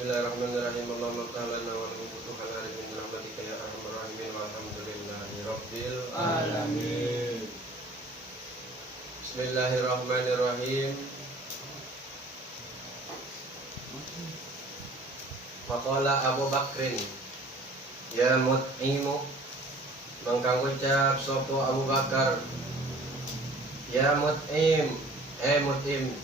Bismillahirrahmanirrahim. Allahumma ta'alana wa nubutuhal arifin rahmatika ya arhamar rahimin walhamdulillahi rabbil alamin. Bismillahirrahmanirrahim. Faqala Abu Bakrin ya mut'imu, mangkang ucap sopo Abu Bakar, ya mut'im, mut'im,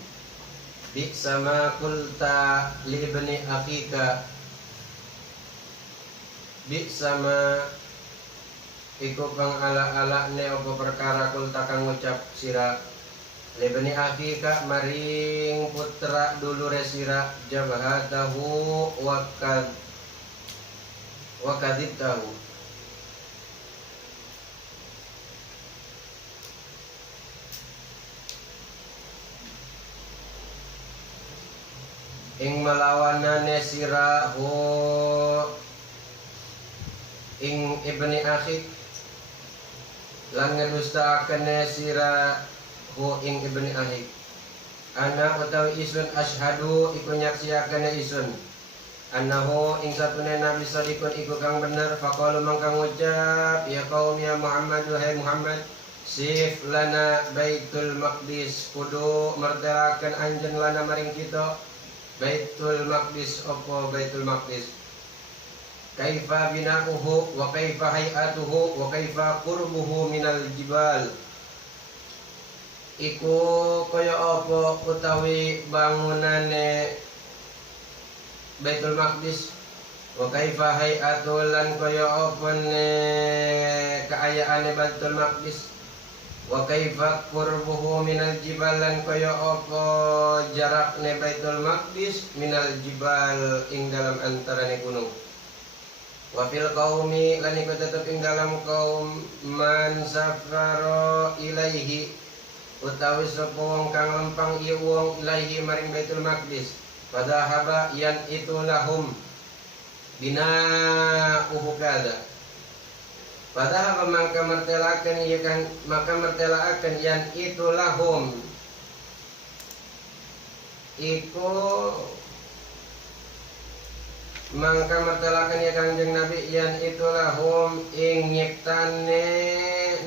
bi sama kulta li ibni akhika, bi sama iku kang ala-ala ne apa perkara kulta kang ngucap sira li ibni akhika maring putra dulure sira jabhatahu wa kadibtahu. Ing malawanane sira hu ing ibni akhik lan ngedustaaken sira hu ing ibni akhik. Ana utawi isun asyhadu iku nyaksiaken isun annahu ing satune nabi sadikun iku kang bener. Faqalu mangkang ngucap ya qaum ya Muhammad, wahai Muhammad, sif lana baitul maqdis, kudu mertelaken anjen lana maring kita Baitul Maqdis. Apa Baitul Maqdis? Kaifa bina'uhu wa kaifa hay'atuhu wa kaifa qurbuhu minal jibal. Iku kaya apa utawi bangunane Baitul Maqdis, wa kaifa hay'atu lan kaya apa ne kaayaane Baitul Maqdis, wa kaifa qurbuhu minal jibal lan kaya apa jarakne Baitul Maqdis minal jibal ing dalam antarane gunung. Wa fil qaumi lan iku tetep ing dalam kaum man safara ilaihi, utawi sapa wong kang lempang ieu wong ilaihi maring Baitul Maqdis. Padahaba yan itu lahum bina uhukada. Padahal maka mertelakan ia kan, maka mertelakan yang itu lahum iku maka mertelakan ia kanjeng Nabi yang itu lahum ing nyiktane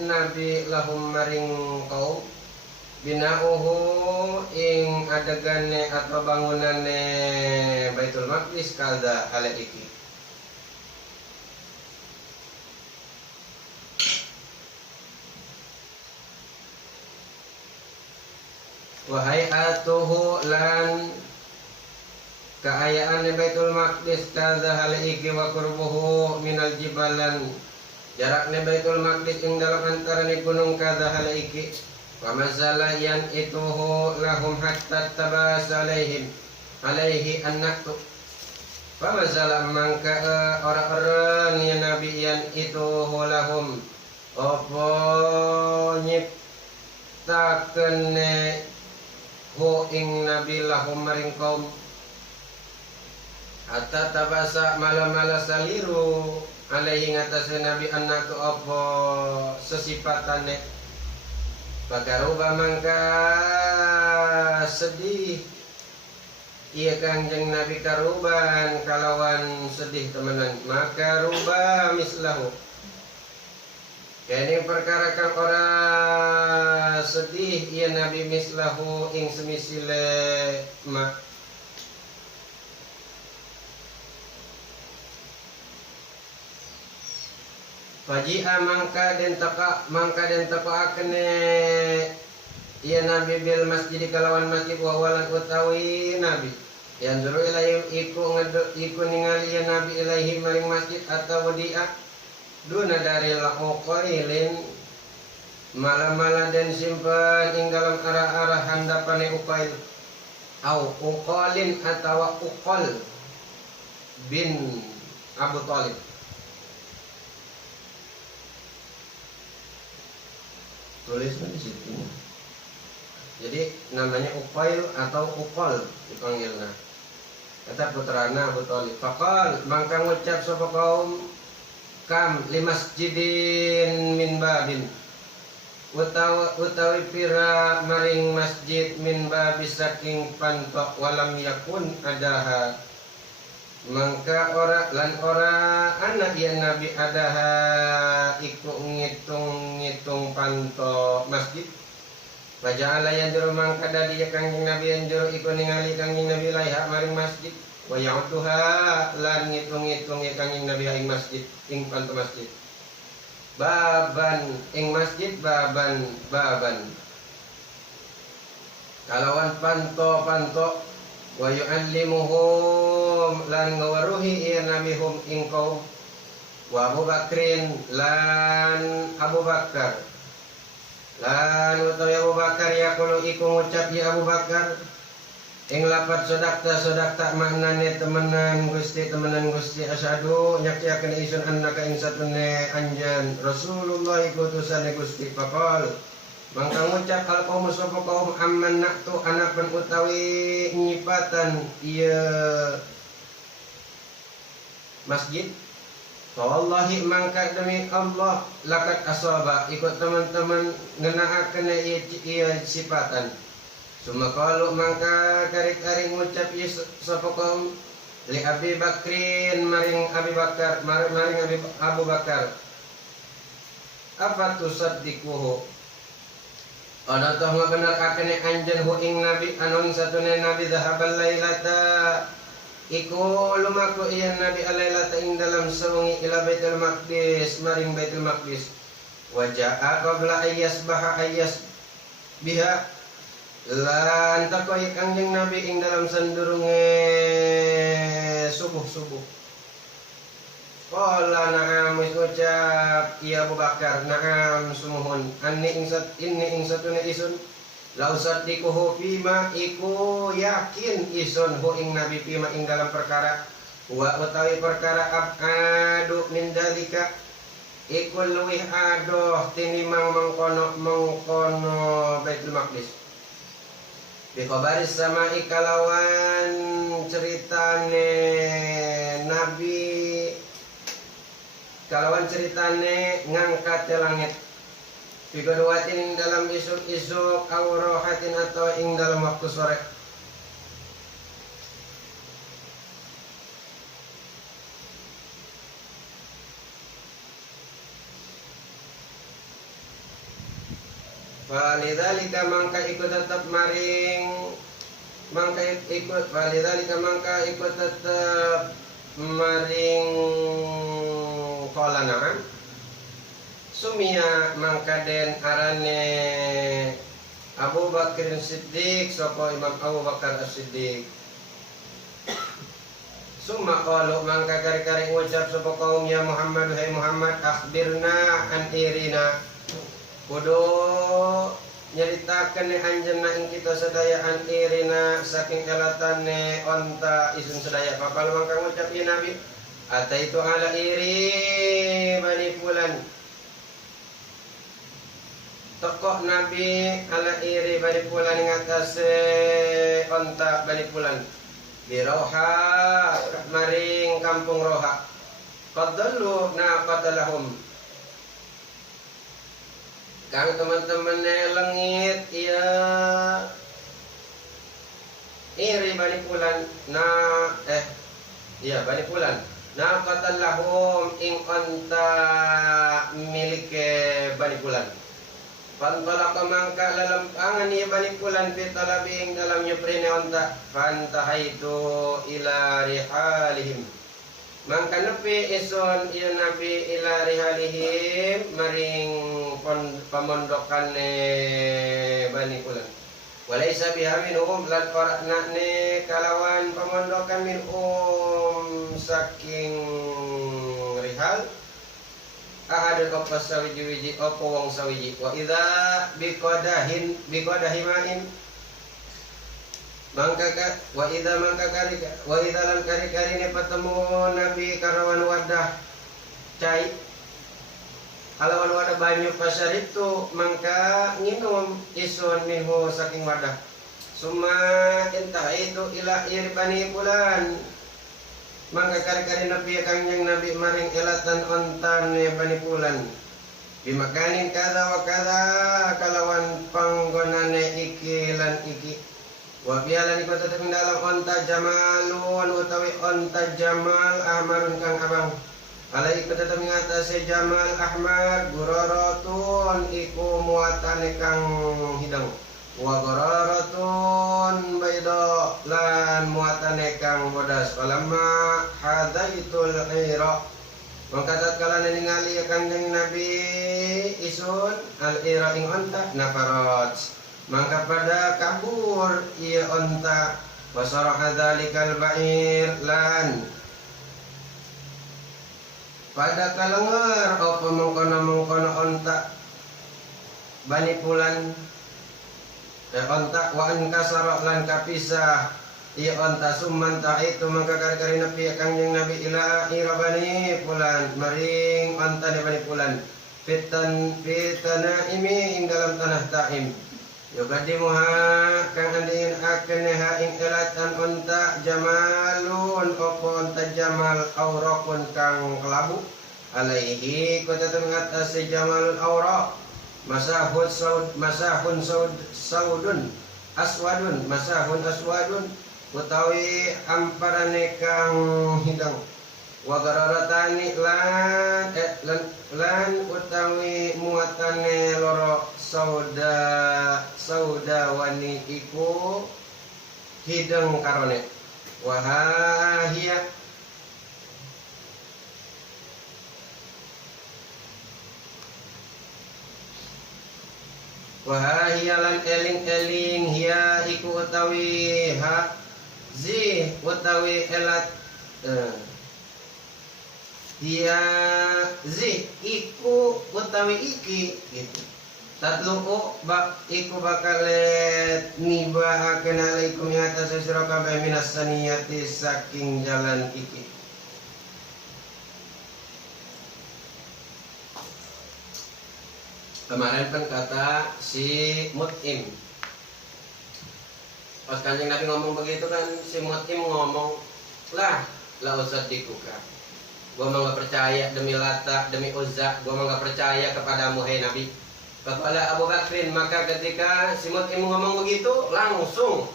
Nabi lahum maring kaum binauhu ing adegane atau bangunane Baitul Maqdis kada ala iki. Wahai atuhu lan kaayaan Baitul Maqdis kadza hal iki wa qurbuhu minal jibalan jarakne Baitul Maqdis ing dalam antarane gunung kadza hal iki wa mazala yan ituhu lahum hatta tabas alaihim alaihi annatu wa mazala mangka orang-orang yang nabi yan ituhu lahum opo nyiptakene hu ing nabi lahum maring kaum hatta tabasa mala-mala saliru alaihi ngatasé nabi anak apa sesifatane. Bagaruba mangka sedih iya kanjeng nabi karuban kalawan sedih temenan, maka ruba mislahu kene perkara kang ora sedih iya nabi mislahu ing semisile ma. Faji'a mangka den teka akene iya nabi bil masjid kalawan masjid wa walan utawi nabi yang zuru ilahi iku ningali iya nabi ilahi maring masjid atau dia duna dari lakokoilin mala-mala dan simpan ing dalam arah-arah handapane uqail au uqalin atau uqal bin Abu Thalib. Tulisnya di situ. Jadi namanya uqail atau uqal dipanggilnya. Kata putrana Abu Thalib. Faqal mangka ngucap sapa kaum kam limasjidin min babin utawi pira maring masjid min babis saking pantok walam yakun adaha mangka ora anak ya nabi adaha iku ngitung panto masjid. Waja'ala yanjuru mangka dadi kanjing nabi yanjuru iku ningali kanjing nabi laiha maring masjid. Wa ya'uduha lan ngitung ya kanjing nabi ing masjid ing panto masjid. Baban ing masjid baban kalawan panto wa yu'allimuhum lan ngawaruhi ya nabi hum ing kaum wa Abu Bakrin lan Abu Bakar lan utawi Abu Bakar yaqulu iku ngucap ya Abu Bakar ing lapat sodakta maknane temenan Gusti asyhadu nyaksiaken isun annaka ing satune anjan Rasulullah iku utusane Gusti faqal mangka ngucap al qaum sapa kaum amman naktu anapan utawi nyipatan ieu masjid wallahi mangka demi Allah lakat asaba ikut teman-teman ngenaakeun ieu sifatan sumakalu mangka kari-kari ngucap ieu sapa kaum li Abi Bakrin maring Abi Bakar maring Abu Bakar apa tusaddiquhu ana toh ngabener akene anjeun hu ing nabi anon satune nabi zahabal lailata iku lumaku iya nabi alailata ing dalam sewengi ila Baitul Maqdis maring Baitul Maqdis waja'a qabla ayyasbaha biha lan takoy kanjeng nabi ing dalam sandurunge subuh qala na'am wis ucap iya Abu Bakar na'am sumuhun inni ing satune isun la usaddiquhu fima iku yakin isun hu ing nabi fima ing dalam perkara wa utawi perkara abadu min dalika iku luwih adoh tinimang mengkono Baitul Maqdis bi khabaris sama'i kalawan ceritane ngangkat ke langit bigodowatin ing dalam isuk aurohatin atau ing dalam waktu sore Walidzalika mangka ikut tetap maring qala na'am sumia mangka den arane Abu Bakar Siddiq sapa Imam Abu Bakar As-Siddiq summa qalu mangka kari-kari ngucap sapa kaum ya Muhammad hai Muhammad akhbirna an irina kudu nyeritakeun anjeunna ing kita sadaya an irina saking elatane onta isun sadaya papal mangka ngucap ieu nabi ataitu ala iri bani fulan tokok nabi ala iri bani fulan ing atase onta bani fulan bi Roha maring kampung Roha qadallu naqatalahum kang teman-teman lengit ya iri bani fulan bani fulan naqatallahum ing onta milik bani fulan pantolaka mangka lalampangan ya bani fulan pitalabi ing dalam nyeprine onta fantahaitu ila rihalihim mangka nepi ison ya nabi ila rihalihim maring pamondokane bani fulan walaysa biha minhum lan qaraknane kalawan pamondokan minhum saking rihal ahadul opas sawiji opo wong sawiji wa idza biqadahimain wa idza lan kari ne patemu nabi karawan wadah cai halawan wadah banyu pasar itu mangka nginum isun minhu saking wadah summa entah itu ila irbani bulan mangka kari-kari nabi kanjeng nabi maring elatan ontan bani bulan bimakanin kada wa kada kalawan panggonane iki lan iki Wa bialan iku tetep dalam onta jamalun utawi onta jamal ahmarun kang abang. Alai iku tetep ngatasi jamal ahmar guraratun iku muatane kang hidang. Wa guraratun bayda lan muatane kang bodas. Falamma hadaitul ira maka tatkala ningali Kanjeng Nabi isun al-ira ing onta nafarat maka pada kabur ia onta wasaraha dzalikal ba'ir lan pada kalenger apa mengkono onta bani pulan onta wa ankasara lan kapisah ia onta summan itu maka kari-kari nabi Kanjeng Nabi ila ira bani pulan maring onta ni bani pulan fitana imi ing dalam tanah Taim yukadimuha kang andin akeneha ing elatan onta jamalun opo onta jamal aurakun kang kelabu alaihi kota tengat jamalun aurak masahun saudun aswadun masahun aswadun utawi amparane kang hidang wa gararatani lan utawi muatane loro sauda wani iku hidang karone wahia lan eling-eling hiya iku utawi ha zi utawi elat hiya zi iku utawi iki gitu tatlu'u iku bakalet nibahaken alaikum yang atas sira kabeh minas saniyati saking jalan iki. Kemarin kan kata si Mut'im pas Kanjeng Nabi ngomong begitu kan si Mut'im ngomong la usaddiquka gua mah gak percaya demi Lata demi Uzza gua mah gak percaya kepadamu hai Nabi kepada Abu Bakrin. Maka ketika si Mut'im ngomong begitu langsung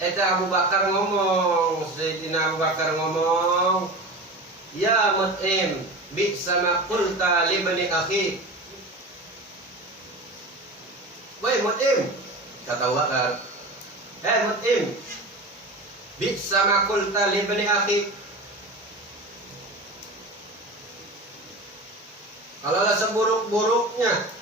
Abu Bakar ngomong Sayyidina Abu Bakar ngomong ya Mut'im bi'sa ma qulta li bani akhi. Woi Mut'im kata Abu Bakar Mut'im bi'sa ma qulta li bani akhi. Kalaulah seburuk-buruknya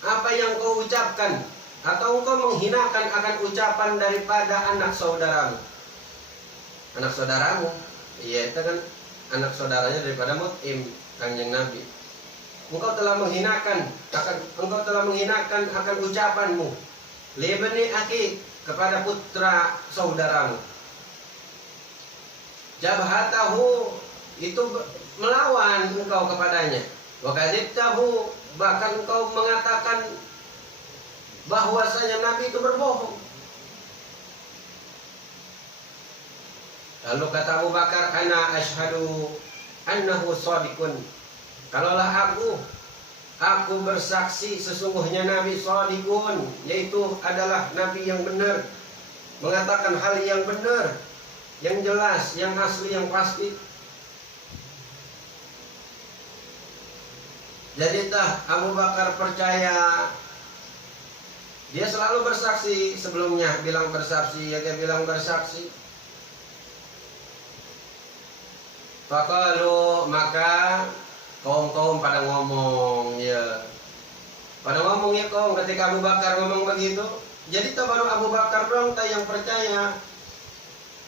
apa yang kau ucapkan atau engkau menghinakan akan ucapan daripada anak saudaramu. Anak saudaramu, iya itu kan anak saudaranya daripada Mut'im Kanjeng Nabi. Engkau telah menghinakan akan ucapanmu li bani akhi kepada putra saudaramu. Jabhatahu itu melawan engkau kepadanya. Wa kadzibtahu bahkan engkau mengatakan bahwasanya Nabi itu berbohong. Lalu kata Abu Bakar ana asyhadu annahu shadiqun. Kalaulah aku bersaksi sesungguhnya Nabi shadiqun, yaitu adalah Nabi yang benar, mengatakan hal yang benar, yang jelas, yang asli, yang pasti. Jadi Abu Bakar percaya. Dia selalu bersaksi sebelumnya, bilang bersaksi, dia bilang bersaksi. Faqalu maka kaum-kaum pada ngomong ya. Pada ngomong ya kaum ketika Abu Bakar ngomong begitu. Jadi baru Abu Bakar dong yang percaya.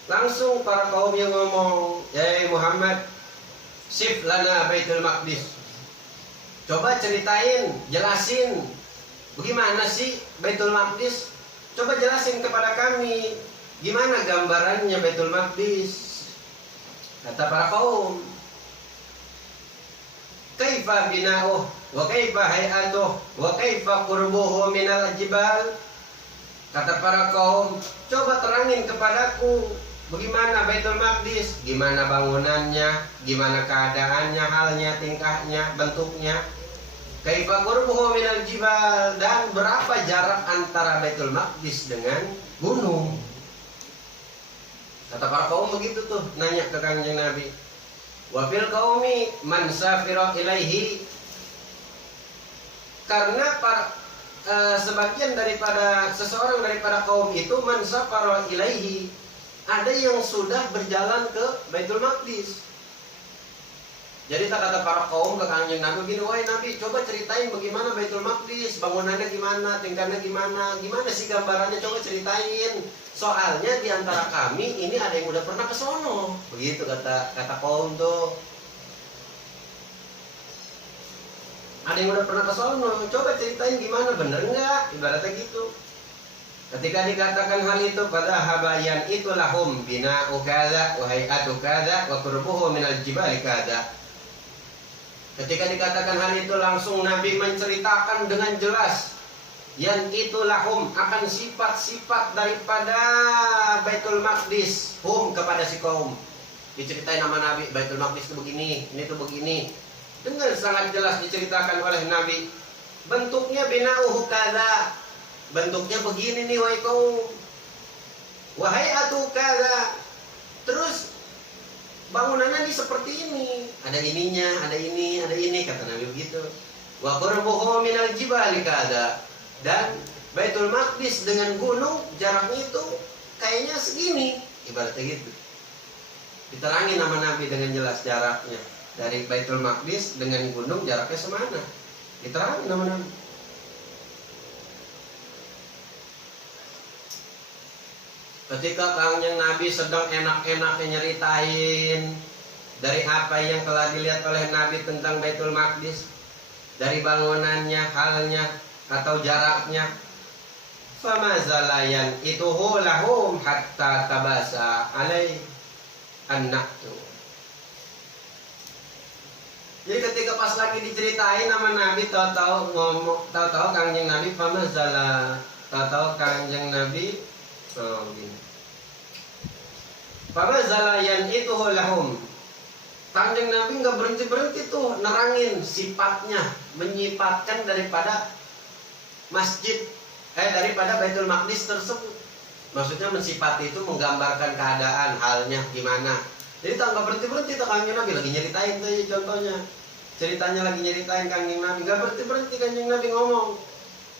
Langsung para kaum yang ngomong, "Ya Muhammad, sif lana Baitul Maqdis." Coba ceritain, jelasin bagaimana sih Baitul Maqdis? Coba jelasin kepada kami gimana gambarannya Baitul Maqdis. Kata para kaum, kaifa bina'uh wa kaifa hay'atuh wa kaifa qurbuhu minal jibal. Kata para kaum, coba terangin kepadaku bagaimana Baitul Maqdis, gimana bangunannya, gimana keadaannya, halnya, tingkahnya, bentuknya. Kaifa qurbuhu minal jibal, dan berapa jarak antara Baitul Maqdis dengan gunung. Kata para kaum begitu tuh, nanya ke Kanjeng Nabi. Wa fil qaumi man safira ilaihi, karena sebagian daripada seseorang daripada kaum itu man safara ilaihi, ada yang sudah berjalan ke Baitul Maqdis. Jadi tak kata para kaum ke Kanjeng Nabi gini, wahai Nabi, coba ceritain bagaimana Baitul Maqdis, bangunannya gimana, tingkatnya gimana sih gambarannya, coba ceritain. Soalnya di antara kami ini ada yang udah pernah ke sono. Begitu kata kaum tuh. Ada yang udah pernah ke sono, coba ceritain gimana, bener nggak? Ibaratnya gitu. Ketika dikatakan hal itu pada habayan itu lahum bina ukada wa hayatu kada wa qurbuhu minal jibali kada. Ketika dikatakan hal itu langsung Nabi menceritakan dengan jelas yang itu lahum akan sifat-sifat daripada Baitul Maqdis, hum kepada si kaum. Diceritain nama Nabi, Baitul Maqdis itu begini, ini tuh begini. Dengan sangat jelas diceritakan oleh Nabi. Bentuknya bina'uhu kada, bentuknya begini nih wahai kaum. Wahai atu kada. Terus bangunannya nih seperti ini. Ada ininya, ada ini, kata Nabi begitu. Wa qurbuhu minal jibali kada. Dan Baitul Maqdis dengan gunung jaraknya itu kayaknya segini. Ibaratnya gitu. Diterangin nama Nabi dengan jelas jaraknya. Dari Baitul Maqdis dengan gunung jaraknya semana. Diterangin nama Nabi. Ketika Kanjeng Nabi sedang enak-enaknya nyeritain dari apa yang telah dilihat oleh Nabi tentang Baitul Maqdis, dari bangunannya, halnya, atau jaraknya, famazalayan ituhu lahum hatta tabasa alai an-naqtu. Jadi ketika pas lagi diceritain nama Nabi, tahu Kanjeng Nabi famazala, tahu Kanjeng Nabi gini. Famazalayan ituhu lahum. Kanjeng Nabi nggak berhenti tuh nerangin sifatnya, menyifatkan daripada masjid, daripada Baitul Maqdis tersebut. Maksudnya mensifati itu menggambarkan keadaan, halnya gimana. Jadi tak nggak berhenti tuh Kanjeng Nabi lagi nyeritain tuh ya, contohnya. Ceritanya lagi nyeritain Kanjeng Nabi, nggak berhenti Kanjeng Nabi ngomong.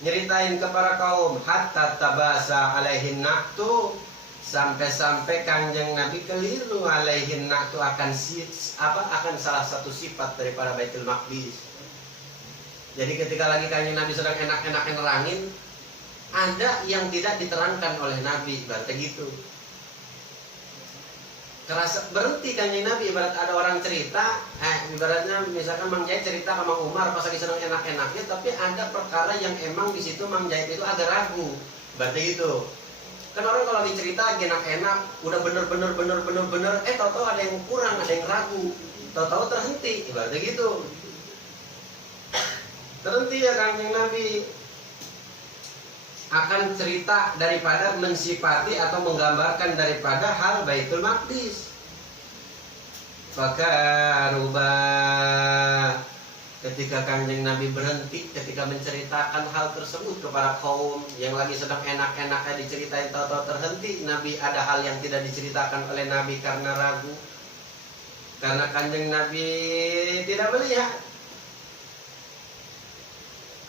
Nyeritain ke para kaum hatta tabasa alaihin naqtu, sampai Kanjeng Nabi keliru alaihin naqtu akan salah satu sifat daripada Baitul Maqdis. Jadi ketika lagi Kanjeng Nabi sedang enak-enaknya nerangin, ada yang tidak diterangkan oleh Nabi, berarti gitu. Kerasa berhenti Kanjeng Nabi, ibarat ada orang cerita, ibaratnya misalkan Mang Jahit cerita ke Mang Umar pas lagi sedang enak-enaknya, tapi ada perkara yang emang di situ Mang Jahit itu agak ragu, berarti gitu. Kan orang kalau dicerita enak-enak, udah bener, tahu-tahu ada yang kurang, ada yang ragu, tahu-tahu terhenti, ibaratnya gitu. Terhenti ya Kanjeng Nabi akan cerita daripada mensifati atau menggambarkan daripada hal Baitul Maqdis. Fakaruba, ketika Kanjeng Nabi berhenti ketika menceritakan hal tersebut kepada kaum yang lagi sedang enak-enaknya diceritain, tahu-tahu terhenti. Nabi ada hal yang tidak diceritakan oleh Nabi karena ragu, karena Kanjeng Nabi tidak melihat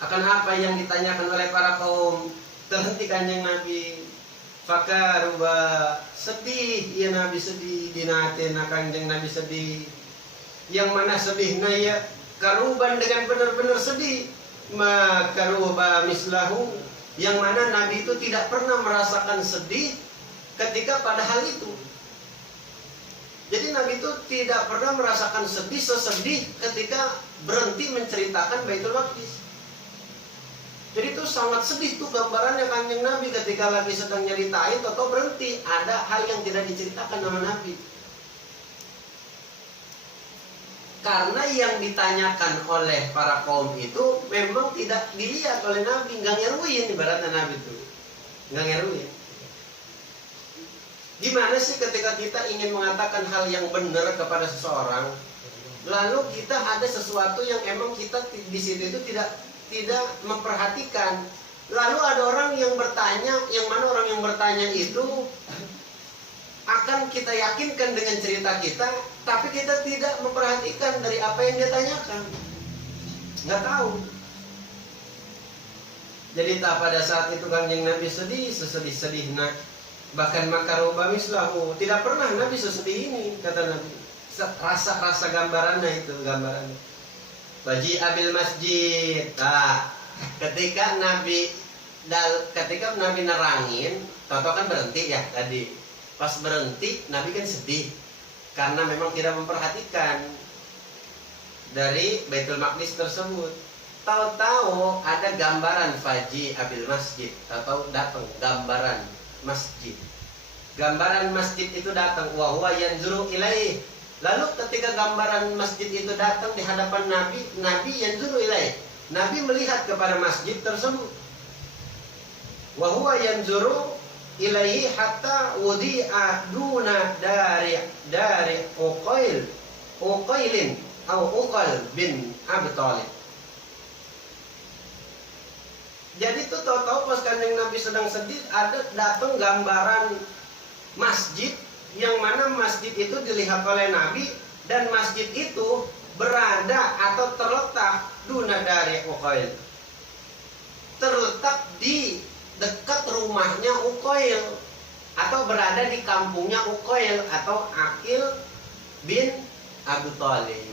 akan apa yang ditanyakan oleh para kaum. Terhenti Kanjeng Nabi. Fakaruba, sedih ya Nabi, sedih dinatina Kanjeng Nabi sedih. Yang mana sedihnya ya karuban dengan benar-benar sedih. Makaruba mislahu, yang mana Nabi itu tidak pernah merasakan sedih ketika pada hal itu. Jadi Nabi itu tidak pernah merasakan sedih sesedih ketika berhenti menceritakan Baitul Maqdis. Jadi itu sangat sedih tuh gambarannya Kanjeng Nabi ketika lagi sedang nyeritain atau berhenti, ada hal yang tidak diceritakan sama Nabi. Karena yang ditanyakan oleh para kaum itu memang tidak dilihat oleh Nabi, nggak ngeruin ibaratnya Nabi itu, nggak ngeruin. Gimana sih ketika kita ingin mengatakan hal yang benar kepada seseorang, lalu kita ada sesuatu yang emang kita di situ itu tidak memperhatikan. Lalu ada orang yang bertanya, yang mana orang yang bertanya itu akan kita yakinkan dengan cerita kita, tapi kita tidak memperhatikan dari apa yang dia tanyakan. Nggak tahu. Jadi tak pada saat itu Kanjeng Nabi sedih, sesedih-sedihnya. Bahkan makaruba mislahu, tidak pernah Nabi sesedih ini, kata Nabi. Rasa gambarannya itu, gambarannya. Baji abil masjid. Nah, ketika Nabi nerangin, Toto kan berhenti ya tadi. Pas berhenti, Nabi kan sedih karena memang tidak memperhatikan dari Baitul Maqdis tersebut. Tahu-tahu ada gambaran Faji abil masjid, tahu datang gambaran masjid. Gambaran masjid itu datang, wa huwa yanzuru ilaih. Lalu ketika gambaran masjid itu datang di hadapan Nabi, Nabi yanzuru ilaih. Nabi melihat kepada masjid tersebut. Wa huwa yanzuru ilaihi hatta wudi'a duna dari Uqailin atau Uqal bin Abi Thalib. Jadi itu tahu-tahu pas Kanjeng Nabi sedang sedih, ada datang gambaran masjid, yang mana masjid itu dilihat oleh Nabi, dan masjid itu berada atau terletak duna dari Uqail, terletak di dekat rumahnya Uqail, atau berada di kampungnya Uqail atau Aqil bin Abi Thalib.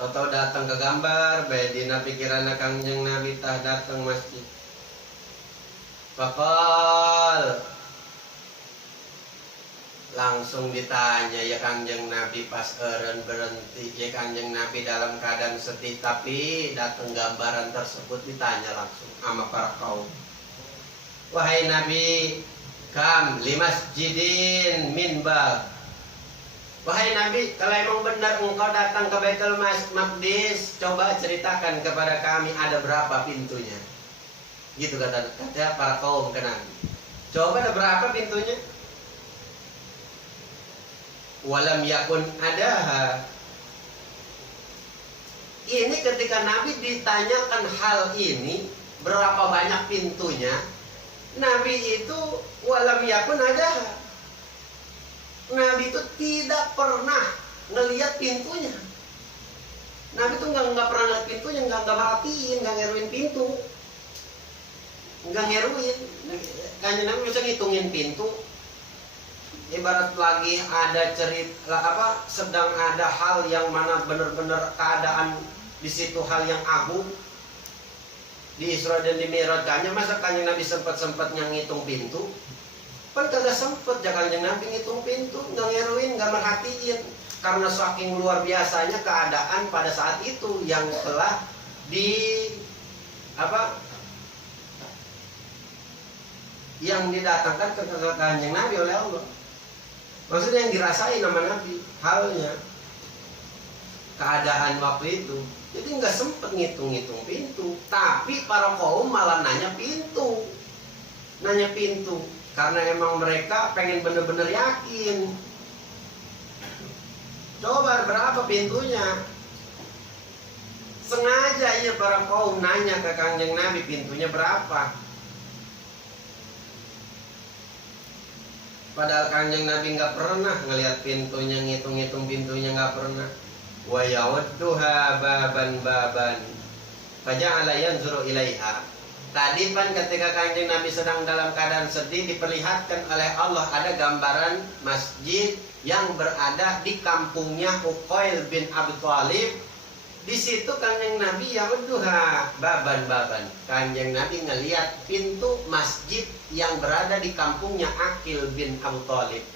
Tahu datang ke gambar, baedina pikiranna Kanjeng Nabi tah datang masjid. Faqal, langsung ditanya ya Kanjeng Nabi pas eureun berhenti, ya Kanjeng Nabi dalam keadaan sedih, tapi datang gambaran tersebut ditanya langsung sama para kaum. Wahai Nabi, kam limasjidin min bab. Wahai Nabi, kalau emang benar engkau datang ke Baitul Maqdis, coba ceritakan kepada kami ada berapa pintunya. Gitu kata para kaum ke Nabi. Coba ada berapa pintunya? Walam yakun adaha. Ini ketika Nabi ditanyakan hal ini, berapa banyak pintunya, Nabi itu walam yakun adaha. Nabi itu tidak pernah ngelihat pintunya. Nabi itu nggak pernah ngeliat pintunya, nggak merhatiin, nggak ngeruin pintu, nggak ngeruin. Kanjeng Nabi bisa ngitungin pintu. Ibarat lagi ada cerita sedang ada hal yang mana benar-benar keadaan di situ hal yang agung di Isra dan di Mi'raj, masa Kanjeng Nabi sempat-sempatnya ngitung pintu? Kan kagak sempet ya Kanjeng Nabi ngitung pintu, nggak ngeruin, nggak merhatiin, karena saking luar biasanya keadaan pada saat itu yang telah yang didatangkan ke Kanjeng Nabi oleh Allah. Maksudnya yang dirasain sama Nabi halnya keadaan waktu itu. Jadi nggak sempet ngitung-ngitung pintu, tapi para kaum malah nanya pintu. Karena emang mereka pengen bener-bener yakin. Coba berapa pintunya? Sengaja ya para kaum nanya ke Kanjeng Nabi pintunya berapa. Padahal Kanjeng Nabi nggak pernah ngelihat pintunya, ngitung-ngitung pintunya, nggak pernah. Wa yawadduha baban. Faja'ala yanzuru ilaiha. Tadi kan ketika Kanjeng Nabi sedang dalam keadaan sedih, diperlihatkan oleh Allah ada gambaran masjid yang berada di kampungnya Uqail bin Abi Thalib. Di situ Kanjeng Nabi yawadduha baban. Kanjeng Nabi ngelihat pintu masjid yang berada di kampungnya Aqil bin Abi Thalib.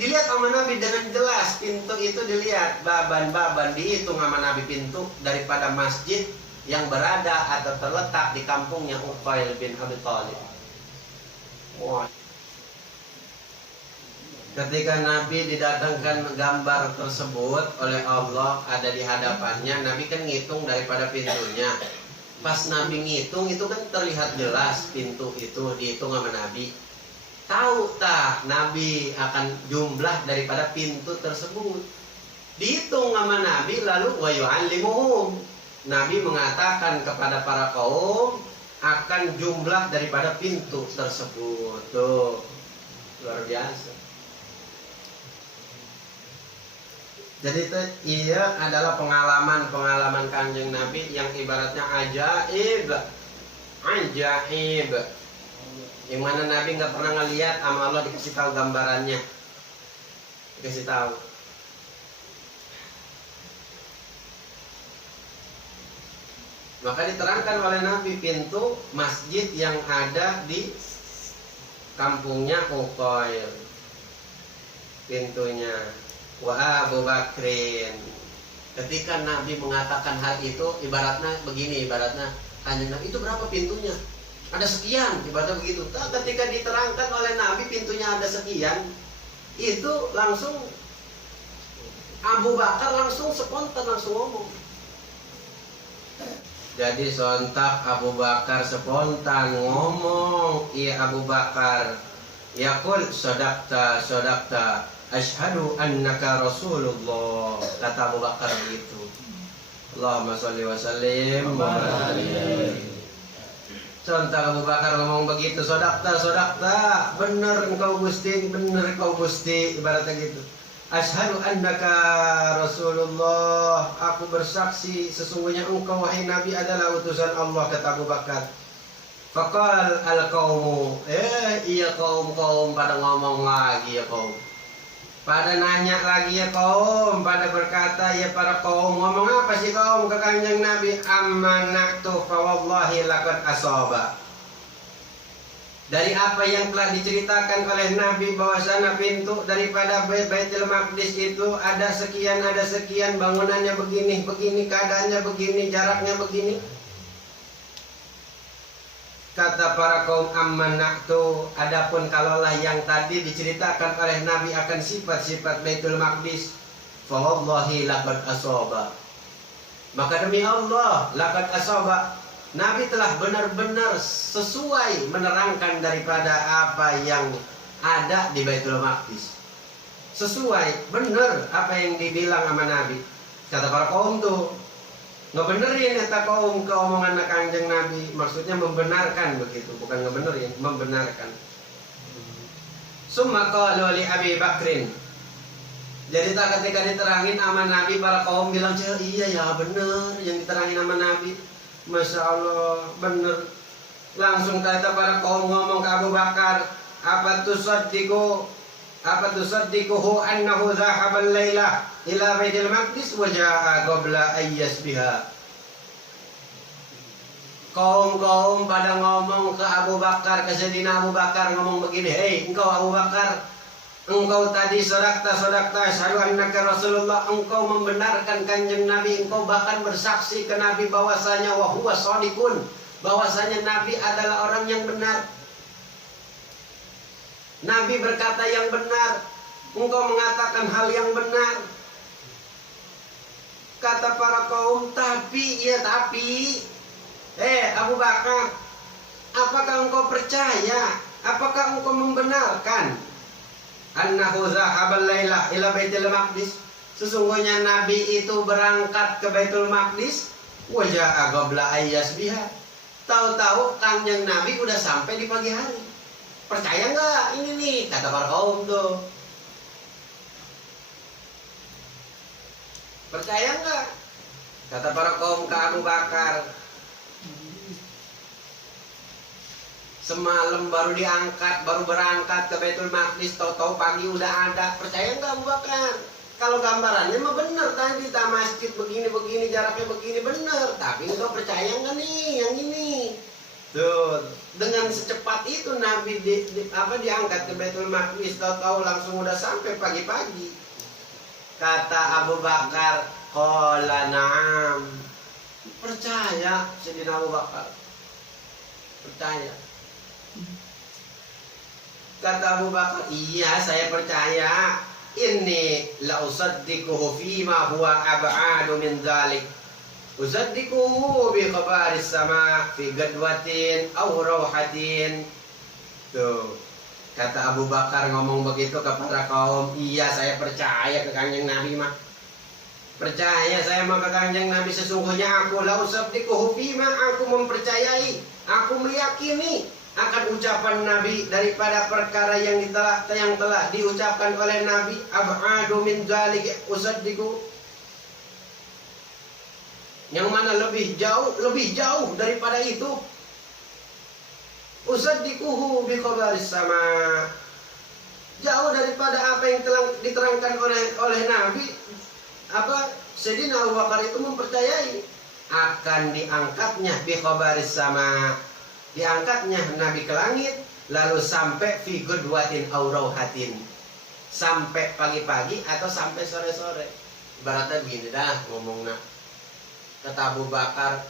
Dilihat sama Nabi dengan jelas, pintu itu dilihat baban, dihitung sama Nabi pintu daripada masjid yang berada atau terletak di kampungnya Uqail bin Abi Thalib. Wah. Ketika Nabi didatangkan gambar tersebut oleh Allah ada di hadapannya, Nabi kan ngitung daripada pintunya. Pas Nabi ngitung itu kan terlihat jelas pintu itu dihitung sama Nabi. Tahu tak Nabi akan jumlah daripada pintu tersebut. Dihitung sama Nabi lalu wa yu'allimuhum. Nabi mengatakan kepada para kaum akan jumlah daripada pintu tersebut. Tuh, luar biasa. Jadi itu iya adalah pengalaman Kanjeng Nabi yang ibaratnya ajaib. Yang mana Nabi nggak pernah ngelihat, sama Allah dikasih tahu gambarannya. Dikasih tahu. Maka diterangkan oleh Nabi pintu masjid yang ada di kampungnya Uqail. Pintunya wa Abu Bakrin. Ketika Nabi mengatakan hal itu, ibaratnya begini, ibaratnya Kanjeng Nabi itu berapa pintunya? Ada sekian, ibaratnya begitu. Ketika diterangkan oleh Nabi pintunya ada sekian, itu langsung Abu Bakar langsung spontan langsung ngomong. Jadi sontak Abu Bakar spontan ngomong, iya Abu Bakar, yaqul sadaqta asyhadu annaka Rasulullah. Kata Abu Bakar begitu. Allahumma sholli wa sallim wa barik. Sontak Abu Bakar ngomong begitu, sadaqta, benar engkau Gusti, ibaratnya gitu. Asyhadu annaka Rasulullah, aku bersaksi sesungguhnya engkau wahai Nabi adalah utusan Allah, kata Abu Bakar. Faqal al-qaumu, iya kaum pada ngomong lagi ya kaum. Pada nanya lagi ya kaum, pada berkata ya para kaum, ngomong apa sih kaum ke Kanjeng Nabi? Amanatu fa wallahi laqad asaba. Dari apa yang telah diceritakan oleh Nabi bahwasana pintu daripada Baitul Maqdis itu ada sekian, bangunannya begini, keadaannya begini, jaraknya begini. Kata para kaum ammanatu, adapun kalaulah yang tadi diceritakan oleh Nabi akan sifat-sifat Baitul Maqdis, fa wallahi laqad asaba. Maka demi Allah, laqad asaba, Nabi telah benar-benar sesuai menerangkan daripada apa yang ada di Baitul Maqdis. Sesuai, benar apa yang dibilang sama Nabi. Kata para kaum tuh, ngebenerin eta kaum ke omongan Kanjeng Nabi. Maksudnya membenarkan begitu, bukan ngebenerin, membenarkan. Summa qalu li Abi Bakrin. Jadi tak ketika diterangin sama Nabi, para kaum bilang, iya ya benar yang diterangin sama Nabi. Masya Allah, bener. Langsung kata para kaum ngomong ke Abu Bakar, apa tusaddiquhu annahu dhahaba al-laila ila Baitul Maqdis wa jaa qabla ayyasbiha. Kaum pada ngomong ke Abu Bakar, ke Sayyidina Abu Bakar ngomong begini, hei engkau Abu Bakar, engkau tadi sadaqta asyhadu annaka Rasulullah, engkau membenarkan Kanjeng Nabi, engkau bahkan bersaksi ke Nabi bahwasanya wa huwa shadiqun, bahwasanya Nabi adalah orang yang benar. Nabi berkata yang benar, engkau mengatakan hal yang benar. Kata para kaum, tapi Abu Bakar, apakah engkau percaya? Apakah engkau membenarkan annahu zahabal laila ila Baitul Maqdis? Sesungguhnya Nabi itu berangkat ke Baitul Maqdis wa jaa qabla ayyasbiha. Tahu-tahu Kanjeng Nabi udah sampai di pagi hari. Percaya enggak ini nih? Kata para kaum tuh. Percaya enggak? Kata para kaum ke Abu Bakar. Semalam baru berangkat ke Baitul Maqdis, tahu-tahu pagi udah ada. Percaya nggak Abu Bakar? Kalau gambarannya mah bener tadi, masjid begini, jaraknya begini, bener. Tapi engkau percaya nggak nih yang ini? Tuh, dengan secepat itu Nabi diangkat ke Baitul Maqdis, tahu-tahu langsung udah sampai pagi-pagi. Kata Abu Bakar, qala na'am. Percaya, Sayyidina Abu Bakar. Percaya. Kata Abu Bakar, iya saya percaya. Inni la usaddiquhu fima huwa ab'adu min dzalik. Usaddiquhu bi khabaris sama fi gadwatin aw rawhatin. Tuh, kata Abu Bakar ngomong begitu kepada kaum, iya saya percaya ke Kanjeng Nabi mah. Percaya saya mah ke Kanjeng Nabi, sesungguhnya aku la usaddiquhu bima, aku mempercayai, aku meyakini akan ucapan Nabi daripada perkara yang telah diucapkan oleh Nabi. Ab'adu min dzalik usaddiqu, yang mana lebih jauh daripada itu. Usaddiquhu bi khabaris sama, jauh daripada apa yang telah diterangkan oleh Nabi. Apa Sayyidina Abu Bakar itu mempercayai akan diangkatnya bi khabaris sama, diangkatnya Nabi ke langit, lalu sampai fi gudwatin aw rawhatin, sampai pagi-pagi atau sampai sore-sore. Ibaratnya begini dah ngomongnya. Kata Abu Bakar,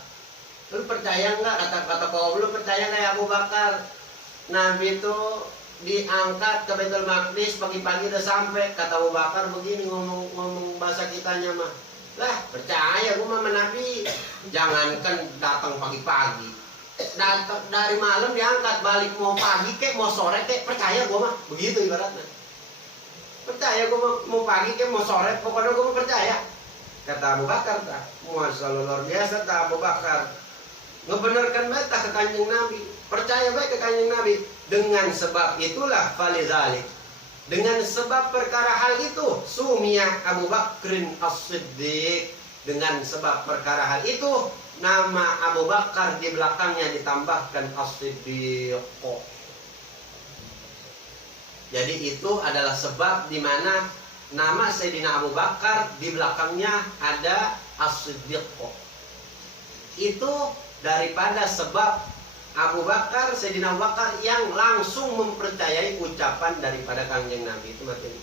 lu percaya nggak, kata kaum, lu percaya nggak ya Abu Bakar, Nabi itu diangkat ke Baitul Maqdis pagi-pagi udah sampai. Kata Abu Bakar begini, ngomong bahasa kitanya mah, lah percaya gua sama Nabi, jangankan datang pagi-pagi, datang dari malam diangkat, balik mau pagi kek mau sore kek, percaya gua mah, begitu ibaratnya. Percaya gua mau pagi kek mau sore, pokoknya gua mau percaya. Kata Abu Bakar, Masya Allah luar biasa. Kata Abu Bakar, ngebenarkan baik ke Kanjeng Nabi, percaya baik ke Kanjeng Nabi. Dengan sebab itulah falidzalik, dengan sebab perkara hal itu sumia Abu Bakrin As-Siddiq, dengan sebab perkara hal itu nama Abu Bakar di belakangnya ditambahkan As-Siddiq. Jadi itu adalah sebab di mana nama Sayyidina Abu Bakar di belakangnya ada As-Siddiq. Itu daripada sebab Abu Bakar, Sayyidina Abu Bakar yang langsung mempercayai ucapan daripada Kanjeng Nabi itu materi.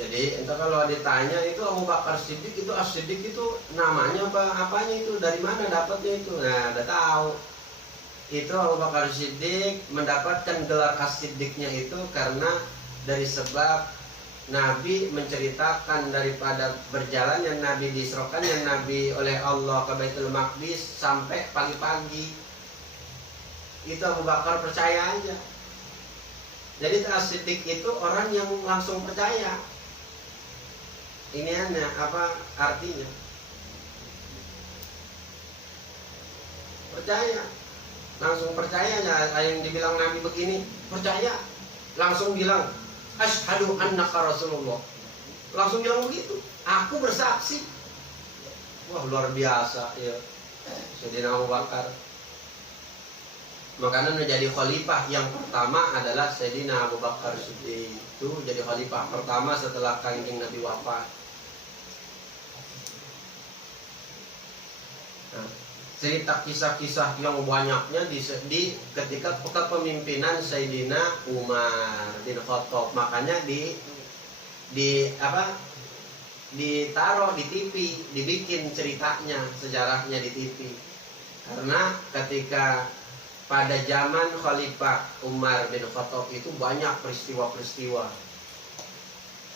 Jadi entah kalau ditanya itu Abu Bakar Siddiq itu, As-Siddiq itu namanya apanya itu, dari mana dapatnya itu? Nah, udah tahu. Itu Abu Bakar Siddiq mendapatkan gelar As-Siddiqnya itu karena dari sebab Nabi menceritakan daripada berjalannya Nabi, diisrokannya Nabi oleh Allah ke Baitul Maqdis sampai pagi-pagi. Itu Abu Bakar percaya aja. Jadi As-Siddiq itu orang yang langsung percaya. Ini apa artinya? Percaya. Langsung percaya aja. Yang dibilang Nabi begini, percaya. Langsung bilang, asyhadu annaka Rasulullah. Langsung bilang begitu. Aku bersaksi. Wah, luar biasa ya. Sayyidina Abu Bakar. Makanya menjadi khalifah yang pertama adalah Sayyidina Abu Bakar Siddiq. Itu jadi khalifah pertama setelah Kanjeng Nabi wafat. Nah, cerita kisah-kisah yang banyaknya di ketika kepemimpinan Sayyidina Umar bin Khattab. Makanya ditaruh di TV, dibikin ceritanya, sejarahnya di TV. Karena ketika pada zaman Khalifah Umar bin Khattab itu banyak peristiwa-peristiwa.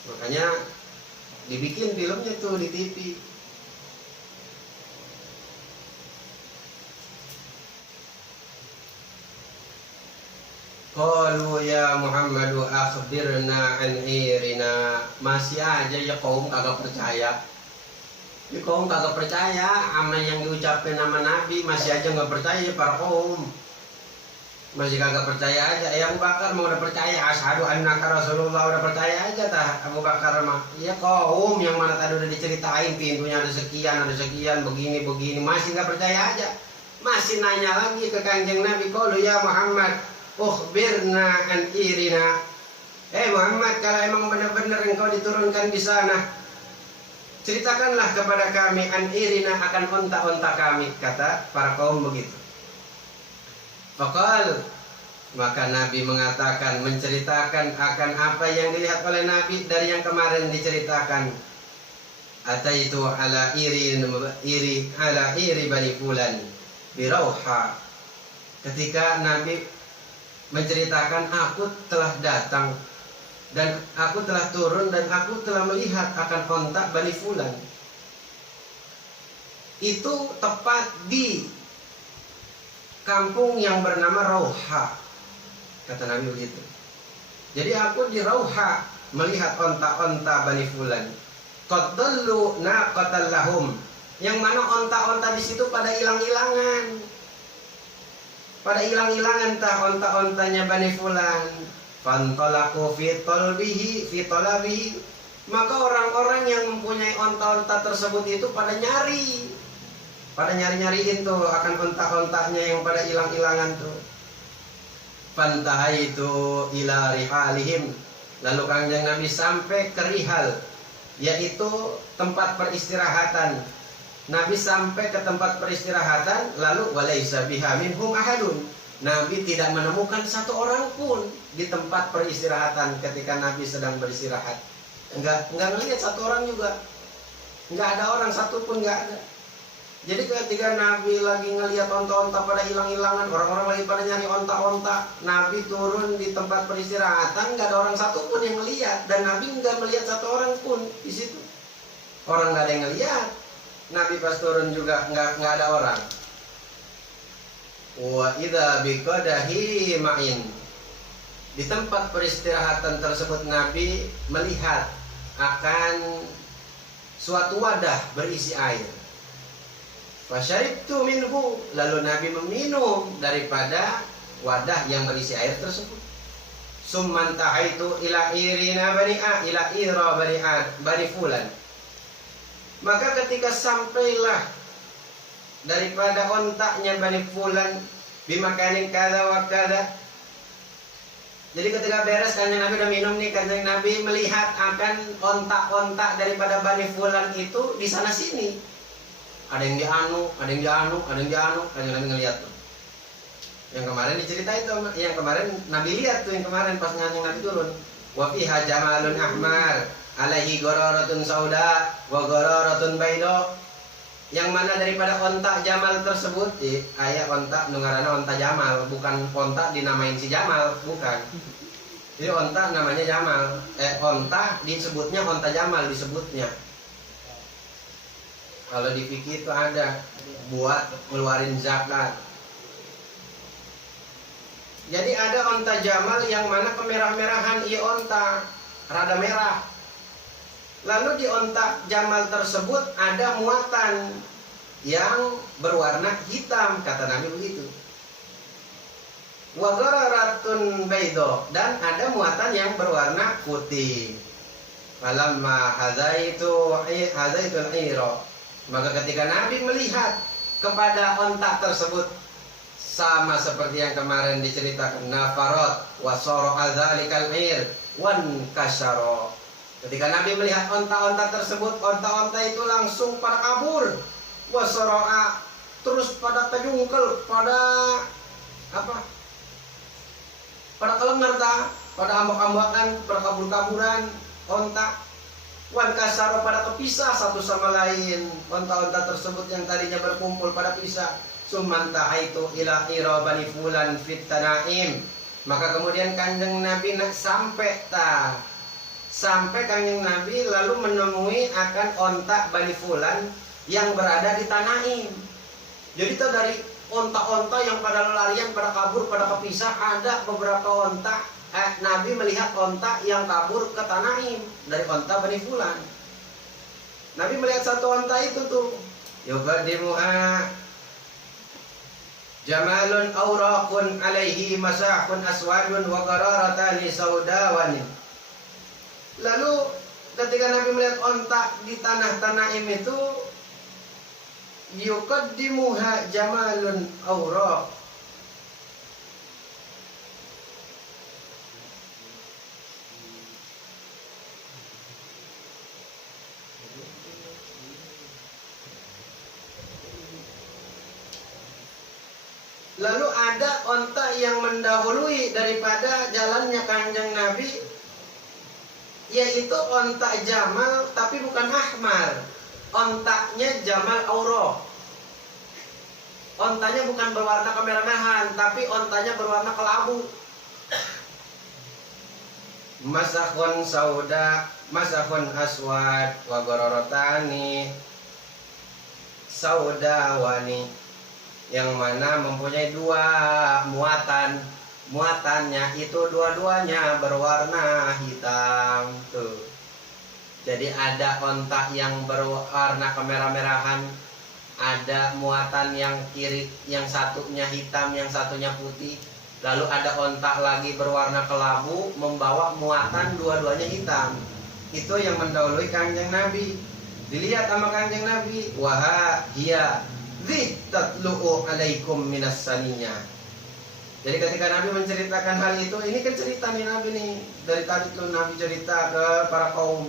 Makanya dibikin filmnya tuh di TV. Qalu ya Muhammadu akhbirna an irina. Masih aja ya kaum kagak percaya. Ya kaum kagak percaya sama yang diucapin nama Nabi, masih aja nggak percaya para kaum. Masih kagak percaya aja. Ya Abu Bakar mau udah percaya, asyhadu annaka Rasulullah udah percaya aja tah Abu Bakar mah. Ya kaum yang mana tadi udah diceritain pintunya ada sekian, begini, masih nggak percaya aja. Masih nanya lagi ke Kanjeng Nabi, qalu ya Muhammad ukhbirna an irina. Muhammad, kalau emang benar-benar engkau diturunkan di sana, ceritakanlah kepada kami an irina, akan onta-onta kami. Kata para kaum begitu. Faqal, maka Nabi mengatakan, menceritakan akan apa yang dilihat oleh Nabi dari yang kemarin diceritakan. Ataitu ala iri bani fulan birauha. Ketika Nabi menceritakan, aku telah datang dan aku telah turun dan aku telah melihat akan ontak Bani Fulan. itu tepat di kampung yang bernama Rauha, kata Nabi begitu. Jadi aku di Rauha melihat onta-onta Bani Fulan. Qad dallu naqatan lahum, yang mana onta-onta di situ pada hilang-hilangan. Pada hilang-hilangan tah onta-ontanya Bani Fulan. Fantalaqu fi talabihi, maka orang-orang yang mempunyai onta-onta tersebut itu pada nyari-nyariin tuh akan onta-ontanya yang pada hilang-hilangan tuh. Fantahaitu ila rihalihim, lalu Kanjeng Nabi sampai ke rihal, yaitu tempat peristirahatan. Nabi sampai ke tempat peristirahatan, lalu walaisa biha minhum ahadun. Nabi tidak menemukan satu orang pun di tempat peristirahatan ketika Nabi sedang beristirahat. Enggak ngelihat satu orang juga. Enggak ada orang satu pun, enggak ada. Jadi ketika Nabi lagi ngelihat onta-onta pada hilang-hilangan, orang-orang lagi pada nyari onta-onta, Nabi turun di tempat peristirahatan, enggak ada orang satu pun yang ngelihat, dan Nabi enggak melihat satu orang pun di situ. Orang enggak ada yang ngelihat. Nabi pas turun juga enggak ada orang. Wa idza biqadahi ma'in. Di tempat peristirahatan tersebut Nabi melihat akan suatu wadah berisi air. Fasyaribtu minhu, lalu Nabi meminum daripada wadah yang berisi air tersebut. Summan tahaitu ila irina bani fulan. Maka ketika sampailah daripada ontaknya Bani Fulan bimakanin kada wa kada. Jadi ketika beres Kanjeng Nabi udah minum nih, Kanjeng Nabi melihat akan ontak-ontak daripada Bani Fulan itu di sana sini. Ada yang dianu, Kanjeng Nabi ngelihat tuh. Yang kemarin diceritain tuh, yang kemarin Nabi lihat tuh, yang kemarin pas Kanjeng Nabi turun. Wa fiha jamalun ahmar alaihi gororatun sauda wa gororatun baido. Yang mana daripada ontak Jamal tersebut, kayak ontak nungarana ontak Jamal, bukan ontak dinamain si Jamal, bukan. Jadi ontak namanya Jamal, ontak disebutnya ontak Jamal disebutnya. Kalau di fikih itu ada buat ngeluarin zakat. Jadi ada ontak Jamal yang mana kemerah-merahan, iya ontak rada merah. Lalu di ontak Jamal tersebut ada muatan yang berwarna hitam, kata Nabi begitu. Wa ghararatun baido, dan ada muatan yang berwarna putih. Falamma hadzaitul ira, maka ketika Nabi melihat kepada ontak tersebut, sama seperti yang kemarin diceritakan, nafarat wa sara adzalikal ir wan kasyara. Ketika Nabi melihat onta-onta tersebut, onta-onta itu langsung pada kabur. Wasara'a, terus pada kejungkel, pada apa? Pada kelengar ta, pada ambak-ambakan, pada kabur-kaburan onta. Wan kasaro, pada kepisah satu sama lain. Onta-onta tersebut yang tadinya berkumpul pada pisah. Summan tahaitu ila ira bani fulan fit tanaim. Maka kemudian Kanjeng Nabi sampai Kanjeng Nabi lalu menemui akan ontak Bani Fulan yang berada di Tanaim. Jadi itu dari onta-onta yang pada larian, pada kabur, pada kepisah, ada beberapa onta. Nabi melihat onta yang kabur ke Tanaim dari onta Bani Fulan. Nabi melihat satu onta itu tuh. Yubadimuha jamalun auraqun alaihi masahun aswadun wa qararatani saudawanin. Lalu ketika Nabi melihat ontak di tanah Tanaim itu, yuqaddimuha jamalun awraq. Lalu ada onta yang mendahului daripada jalannya Kanjeng Nabi, yaitu ontak Jamal, tapi bukan ahmar. Ontaknya Jamal Auro. Ontanya bukan berwarna kemerah-merahan, tapi ontanya berwarna kelabu. Masakun sauda, masakun aswad, wa gororotani saudawani, yang mana mempunyai dua muatan. Muatannya itu dua-duanya berwarna hitam tuh. Jadi ada onta yang berwarna kemerah-merahan, ada muatan yang kiri, yang satunya hitam, yang satunya putih. Lalu ada onta lagi berwarna kelabu membawa muatan dua-duanya hitam. Itu yang mendahului Kanjeng Nabi. Dilihat sama Kanjeng Nabi, wah iya tatlu'u alaikum minas saniyah. Jadi ketika Nabi menceritakan hal itu, ini kan cerita nih Nabi nih. Dari tadi tuh Nabi cerita ke para kaum.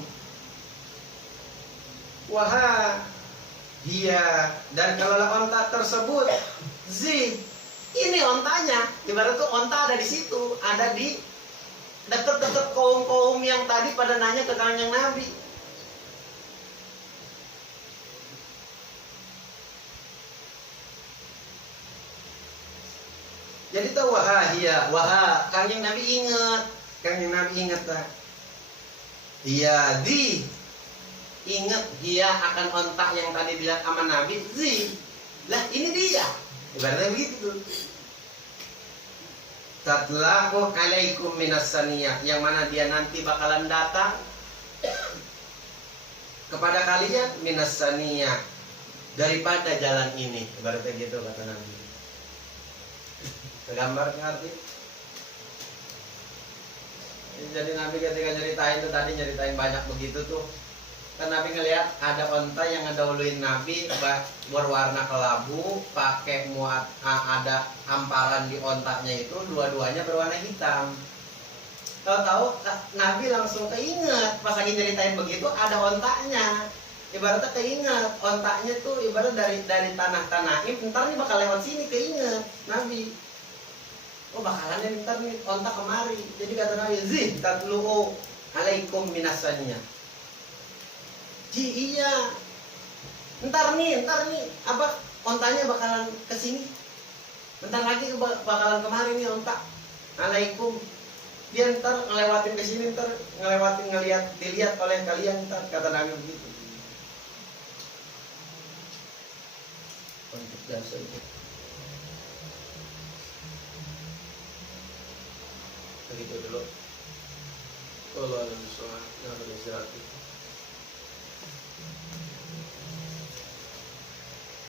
Wah iya, dan kalau onta tersebut ini ontanya, ibarat tuh onta ada di situ, ada di dekat-dekat kaum-kaum yang tadi pada nanya ke Kanjeng Nabi. Jadi tahu wah Kanjeng Nabi ingat tak? Iya ingat dia akan ontak yang tadi dilihat sama Nabi. Lah ini dia. Ibaratnya begitu. Tatlahu alaikum minas saniyah, yang mana dia nanti bakalan datang kepada kalian minas saniyah, daripada jalan ini. Ibaratnya gitu kata Nabi. Tergambar ngerti? Jadi Nabi ketika nyeritain itu tadi nyeritain banyak begitu tuh. Kan Nabi ngelihat ada onta yang ngedahuluin Nabi berwarna kelabu, pakai ada hamparan di ontaknya itu dua-duanya berwarna hitam. Tahu-tahu Nabi langsung keinget pas lagi nyeritain begitu ada ontaknya. Ibaratnya keinget ontaknya tuh ibarat dari tanah Tanaim, ntar nih bakal lewat sini, keinget Nabi. Oh bakalan ntar nih ontak kemari. Jadi kata Nabi, tatlu'u alaikum minas saniyah. Iya. Ntar nih apa ontanya bakalan kesini. Bentar lagi bakalan kemari nih ontak. Alaikum. Dia ntar ngelewatin kesini, ntar dilihat oleh kalian, ntar kata Nabi begitu. Untuk jasa itu. Begitu dulu. Allah alhamdulillah.